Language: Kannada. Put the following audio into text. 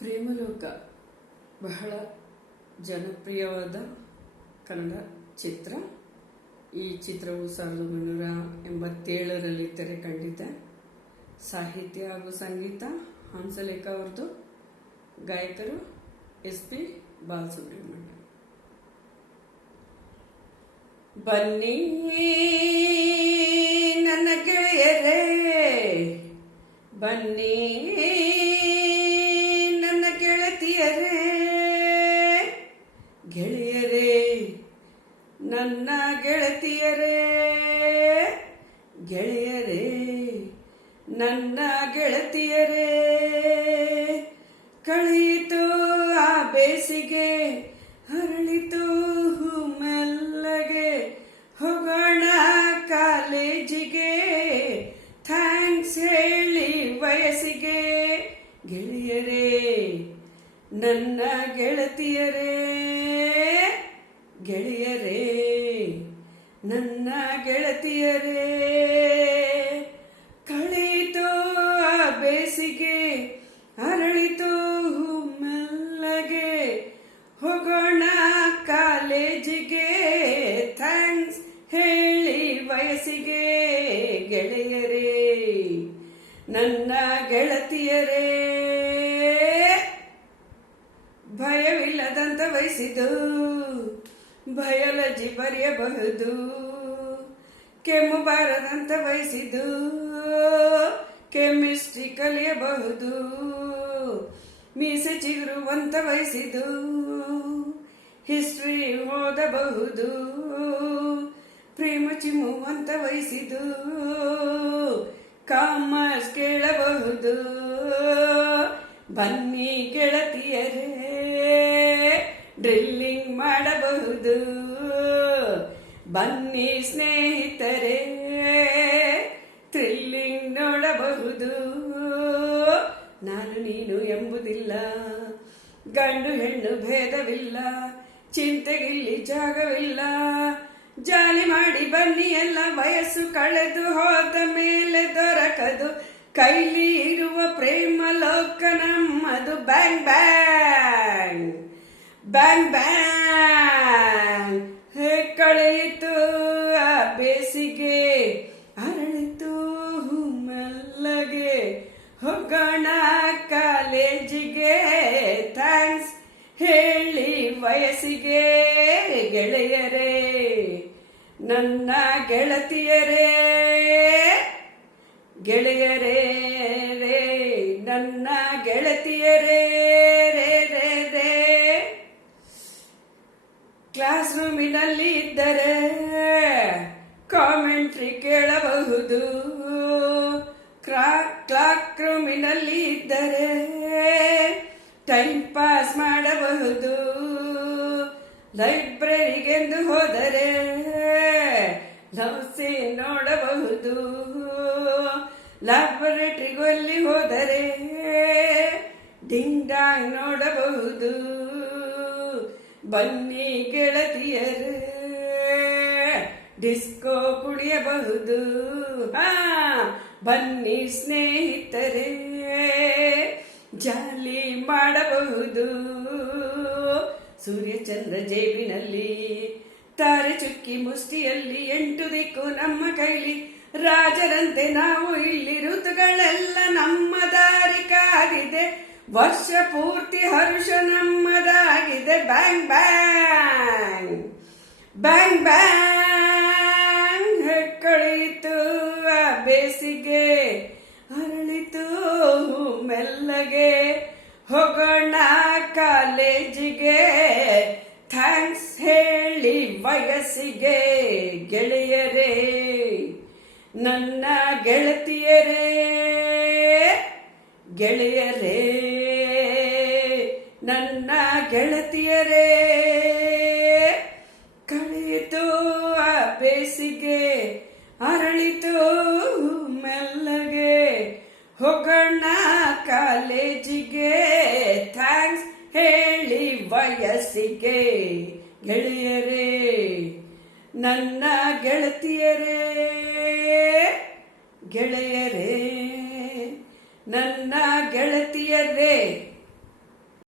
ಪ್ರೇಮಲೋಕ ಬಹಳ ಜನಪ್ರಿಯವಾದ ಕನ್ನಡ ಚಿತ್ರ. ಈ ಚಿತ್ರವು 1987ರಲ್ಲಿ ತೆರೆ ಕಂಡಿದೆ. ಸಾಹಿತ್ಯ ಹಾಗೂ ಸಂಗೀತ ಹಂಸಲೇಖ ಅವರದು. ಗಾಯಕರು SP ಬಾಲಸುಬ್ರಹ್ಮಣ್ಯ. ಬನ್ನಿ ನನ್ನ ಗೆಳೆಯರೇ, ಬನ್ನಿ ನನ್ನ ಗೆಳತಿಯರೇ, ಗೆಳೆಯರೇ ನನ್ನ ಗೆಳತಿಯರೇ, ಗೆಳೆಯರೇ ನನ್ನ ಗೆಳತಿಯರೇ. ಕಳೆಯಿತು ಆ ಬೇಸಿಗೆ, ಹರಳಿತು ಮೆಲ್ಲಗೆ, ಹೋಗೋಣ ಕಾಲೇಜಿಗೆ, ಥ್ಯಾಂಕ್ಸ್ ಹೇಳಿ ವಯಸ್ಸಿಗೆ. ಗೆಳೆಯರೇ ನನ್ನ ಗೆಳತಿಯರೇ, ಗೆಳೆಯರೇ ನನ್ನ ಗೆಳತಿಯರೇ. ಕಳೆಯಿತು ಆ ಬೇಸಿಗೆ, ಅರಳಿತು ಮೆಲ್ಲಗೆ, ಹೋಗೋಣ ಕಾಲೇಜಿಗೆ, ಥ್ಯಾಂಕ್ಸ್ ಹೇಳಿ ವಯಸ್ಸಿಗೆ. ಗೆಳೆಯರೇ ನನ್ನ ಗೆಳತಿಯರೇ. ಭಯವಿಲ್ಲದಂತ ವಯಸ್ಸಿದು, ಬಯಾಲಜಿ ಬರೆಯಬಹುದು. ಕೆಮ್ಮು ಬಾರದಂತ ವಯಸ್ಸಿದು, ಕೆಮಿಸ್ಟ್ರಿ ಕಲಿಯಬಹುದು. ಮೀಸೆ ಚಿಗುರುವಂತ ವಯಸ್ಸಿದು, ಹಿಸ್ಟ್ರಿ ಓದಬಹುದು. ಪ್ರೇಮ ಚಿಮ್ಮುವಂತ ವಯಸ್ಸಿದು, ಕಾಮರ್ಸ್ ಕೇಳಬಹುದು. ಬನ್ನಿ ಗೆಳತಿಯರೇ, ಡ್ರಿಲ್ಲಿಂಗ್ ಮಾಡಬಹುದು. ಬನ್ನಿ ಸ್ನೇಹಿತರೇ, ಥ್ರಿಲ್ಲಿಂಗ್ ನೋಡಬಹುದು. ನಾನು ನೀನು ಎಂಬುದಿಲ್ಲ, ಗಂಡು ಹೆಣ್ಣು ಭೇದವಿಲ್ಲ, ಚಿಂತೆಗಿಲ್ಲಿ ಜಾಗವಿಲ್ಲ. ಜಾಲಿ ಮಾಡಿ ಬನ್ನಿ ಎಲ್ಲ, ವಯಸ್ಸು ಕಳೆದು ಹೋದ ಮೇಲೆ ದೊರಕದು. ಕೈಲಿ ಇರುವ ಪ್ರೇಮ ಲೋಕ ನಮ್ಮದು. Bang bang bang bang. ಕಳೆಯಿತು ಆ ಬೇಸಿಗೆ, ಅರಳಿತು ಮೆಲ್ಲಗೆ, ಹೋಗೋಣ ಕಾಲೇಜಿಗೆ, ಥ್ಯಾಂಕ್ಸ್ ಹೇಳಿ ವಯಸ್ಸಿಗೆ. ಗೆಳೆಯರೇ ನನ್ನ ಗೆಳತಿಯರೇ, ಗೆಳೆಯರೇ ರೇ ನನ್ನ ಗೆಳತಿಯರೇ. ರೇ ರೇ ರೇ. ಕ್ಲಾಸ್ ರೂಮಿನಲ್ಲಿ ಇದ್ದರೆ ಕಾಮೆಂಟ್ರಿ ಕೇಳಬಹುದು. ಕ್ಲಾಕ್ ರೂಮಿನಲ್ಲಿ ಇದ್ದರೆ ಟೈಮ್ ಪಾಸ್ ಮಾಡಬಹುದು. ಲೈಬ್ರರಿಗೆಂದು ಹೋದರೆ ಲವ್ ಸೀನ್ ನೋಡಬಹುದು. ಲ್ಯಾಬೊರೇಟರಿಗೊಲ್ಲಿ ಹೋದರೆ ಡಿಂಗ್ ಡಾಂಗ್ ನೋಡಬಹುದು. ಬನ್ನಿ ಗೆಳತಿಯರೇ, ಡಿಸ್ಕೋ ಕುಡಿಯಬಹುದು. ಬನ್ನಿ ಸ್ನೇಹಿತರೇ, ಜಾಲಿ ಮಾಡಬಹುದು. ಸೂರ್ಯಚಂದ್ರ ಜೇಬಿನಲ್ಲಿ, ತಾರೆ ಚುಕ್ಕಿ ಮುಷ್ಟಿಯಲ್ಲಿ, 8 ದಿಕ್ಕು ನಮ್ಮ ಕೈಲಿ. ರಾಜರಂತೆ ನಾವು ಇಲ್ಲಿ, ಋತುಗಳೆಲ್ಲ ನಮ್ಮ ದಾರಿ ಕಾದಿದೆ. ವರ್ಷ ಪೂರ್ತಿ ಹರುಷ ನಮ್ಮದಾಗಿದೆ. Bang bang bang bang. ಕಳೆಯಿತು ಆ ಬೇಸಿಗೆ, ಅರಳಿತು ಮೆಲ್ಲಗೆ, ಹೋಗೋಣ ಕಾಲೇಜಿಗೆ, ಥ್ಯಾಂಕ್ಸ್ ಹೇಳಿ ವಯಸ್ಸಿಗೆ. ಗೆಳೆಯರೇ ನನ್ನ ಗೆಳತಿಯರೇ, ಗೆಳೆಯರೇ ನನ್ನ ಗೆಳತಿಯರೇ. ಕಳೆಯಿತು ಆ ಬೇಸಿಗೆ, ಅರಳಿತು ಮೆಲ್ಲಗೆ, ಹೋಗೋಣ ಕಾಲೇಜಿಗೆ, ಥ್ಯಾಂಕ್ಸ್ ಹೇಳಿ ವಯಸ್ಸಿಗೆ. ಗೆಳೆಯರೇ ನನ್ನ ಗೆಳತಿಯರೇ, ಗೆಳೆಯರೇ ನನ್ನ ಗೆಳತಿಯರೇ.